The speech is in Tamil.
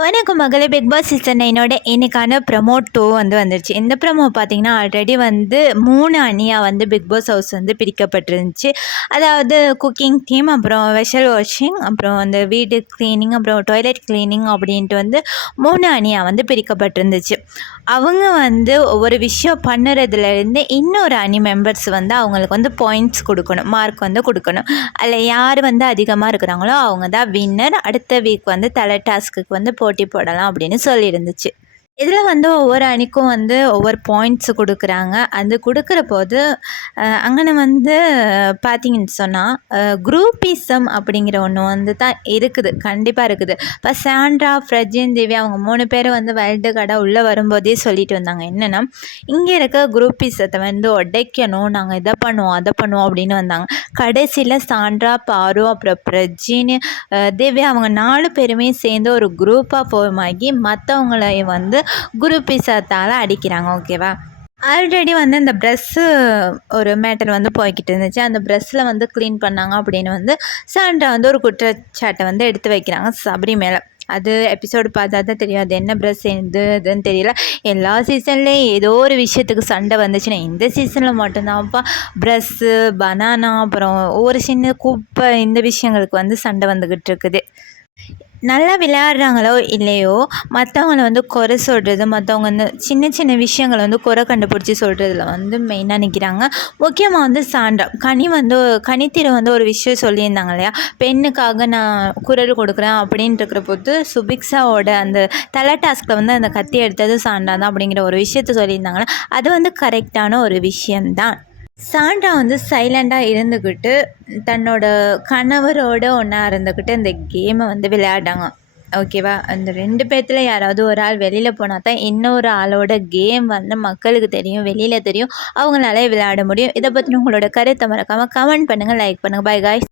வணக்கம் மகளே. பிக் பாஸ் சீசன் நைனோட இன்னைக்கான ப்ரமோ டூ வந்து வந்துருச்சு. இந்த ப்ரமோ பார்த்தீங்கன்னா ஆல்ரெடி வந்து மூணு அணியாக வந்து பிக் பாஸ் ஹவுஸ் வந்து பிரிக்கப்பட்டிருந்துச்சு. அதாவது குக்கிங் டீம் அப்புறம் வெஷல் வாஷிங் அப்புறம் அந்த வீடு க்ளீனிங் அப்புறம் டாய்லெட் க்ளீனிங் அப்படின்ட்டு வந்து மூணு அணியாக வந்து பிரிக்கப்பட்டிருந்துச்சு. அவங்க வந்து ஒவ்வொரு விஷயம் பண்ணுறதுலேருந்து இன்னொரு அணி மெம்பர்ஸ் வந்து அவங்களுக்கு வந்து பாயிண்ட்ஸ் கொடுக்கணும். மார்க் வந்து கொடுக்கணும். அதில் யார் வந்து அதிகமாக இருக்கிறாங்களோ அவங்க தான் வின்னர் அடுத்த வீக் வந்து தலை டாஸ்க்குக்கு வந்து போட்டி போடலாம் அப்படின்னு சொல்லியிருந்துச்சு. இதில் வந்து ஒவ்வொரு அணிக்கும் வந்து ஒவ்வொரு பாயிண்ட்ஸ் கொடுக்குறாங்க. அது கொடுக்குற போது அங்கே வந்து பார்த்தீங்கன்னு சொன்னால் குரூப்பிசம் அப்படிங்கிற ஒன்று வந்து தான் இருக்குது. கண்டிப்பாக இருக்குது. இப்போ சாண்ட்ரா ஃப்ரஜின் தேவி அவங்க மூணு பேரும் வந்து வேர்ல்டு கடை உள்ளே வரும்போதே சொல்லிட்டு வந்தாங்க. என்னென்னா இங்கே இருக்க குரூப்பிசத்தை வந்து உடைக்கணும். நாங்கள் இதை பண்ணுவோம் அதை பண்ணுவோம் அப்படின்னு வந்தாங்க. கடைசியில் சாண்ட்ரா பாரு அப்புறம் பிரஜின் தேவி அவங்க நாலு பேருமே சேர்ந்து ஒரு குரூப்பாக ஃபார்ம் ஆகி மற்றவங்களை வந்து குரு பிசாத்தால் அடிக்கிறாங்க ஓகேவா? ஆல்ரெடி வந்து இந்த ப்ரெஸ்ஸு ஒரு மேட்டர் வந்து போய்கிட்டு இருந்துச்சு. அந்த ப்ரெஸ்ஸில் வந்து க்ளீன் பண்ணாங்க அப்படின்னு வந்து சாண்டா வந்து ஒரு குற்றச்சாட்டை வந்து எடுத்து வைக்கிறாங்க சபரி மேலே. அது எபிசோடு பார்த்தா தான் தெரியும். அது என்ன ப்ரெஸ் எது இதுன்னு தெரியல. எல்லா சீசன்லேயும் ஏதோ ஒரு விஷயத்துக்கு சண்டை வந்துச்சுன்னா இந்த சீசனில் மட்டும்தான்ப்பா. ப்ரெஸ்ஸு பனானா அப்புறம் ஒவ்வொரு சின்ன குப்பை இந்த விஷயங்களுக்கு வந்து சண்டை வந்துக்கிட்டு இருக்குது. நல்லா விளையாடுறாங்களோ இல்லையோ மற்றவங்கள வந்து குறை சொல்கிறது மற்றவங்க வந்து சின்ன சின்ன விஷயங்களை வந்து குறை கண்டுபிடிச்சி சொல்கிறதுல வந்து மெயினாக நிற்கிறாங்க முக்கியமாக வந்து சான்றா கனி வந்து கனித்திரை வந்து ஒரு விஷயம் சொல்லியிருந்தாங்க இல்லையா? பெண்ணுக்காக நான் குரல் கொடுக்குறேன் அப்படின்ட்டு போது சுபிக்ஸாவோட அந்த தலை டாஸ்கில் வந்து அந்த கத்தி எடுத்தது சாண்டா தான் அப்படிங்கிற ஒரு விஷயத்த சொல்லியிருந்தாங்கன்னா அது வந்து கரெக்டான ஒரு விஷயந்தான் சாண்டா வந்து சைலண்டாக இருந்துக்கிட்டு தன்னோட கணவரோட ஒன்றா இருந்துக்கிட்டு இந்த கேமை வந்து விளையாடாங்க ஓகேவா அந்த ரெண்டு பேர்த்தில் யாராவது ஒரு ஆள் வெளியில் போனால் தான் இன்னொரு ஆளோட கேம் வந்து மக்களுக்கு தெரியும் வெளியில் தெரியும். அவங்களாலே விளையாட முடியும். இதை பற்றி உங்களோட கருத்தை மறக்காமல் கமெண்ட் பண்ணுங்கள் லைக் பண்ணுங்கள் பாய் காய்ஸ்